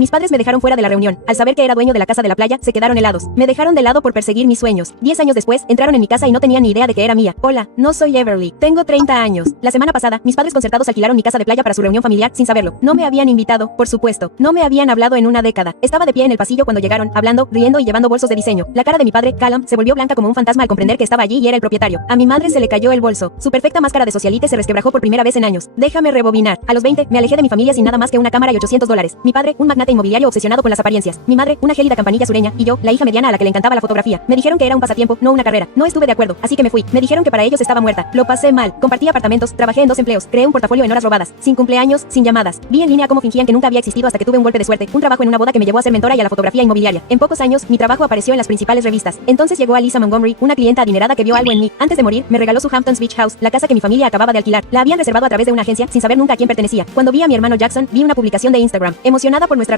Mis padres me dejaron fuera de la reunión. Al saber que era dueño de la casa de la playa, se quedaron helados. Me dejaron de lado por perseguir mis sueños. 10 años después, entraron en mi casa y no tenían ni idea de que era mía. Hola, no soy Everly. Tengo 30 años. La semana pasada, mis padres concertados alquilaron mi casa de playa para su reunión familiar sin saberlo. No me habían invitado, por supuesto. No me habían hablado en una década. Estaba de pie en el pasillo cuando llegaron, hablando, riendo y llevando bolsos de diseño. La cara de mi padre, Callum, se volvió blanca como un fantasma al comprender que estaba allí y era el propietario. A mi madre se le cayó el bolso. Su perfecta máscara de socialite se resquebrajó por primera vez en años. Déjame rebobinar. A los 20, me alejé de mi familia sin nada más que una cámara y $800. Mi padre, un magnate inmobiliario obsesionado con las apariencias. Mi madre, una gélida campanilla sureña, y yo, la hija mediana a la que le encantaba la fotografía. Me dijeron que era un pasatiempo, no una carrera. No estuve de acuerdo, así que me fui. Me dijeron que para ellos estaba muerta. Lo pasé mal. Compartí apartamentos, trabajé en 2 empleos, creé un portafolio en horas robadas, sin cumpleaños, sin llamadas. Vi en línea cómo fingían que nunca había existido hasta que tuve un golpe de suerte, un trabajo en una boda que me llevó a ser mentora y a la fotografía inmobiliaria. En pocos años, mi trabajo apareció en las principales revistas. Entonces llegó a Lisa Montgomery, una clienta adinerada que vio algo en mí. Antes de morir, me regaló su Hamptons Beach House, la casa que mi familia acababa de alquilar. La habían reservado a través de una agencia sin saber nunca a quién pertenecía. Cuando vi a mi hermano Jackson, vi una publicación de Instagram. Emocionada por nuestra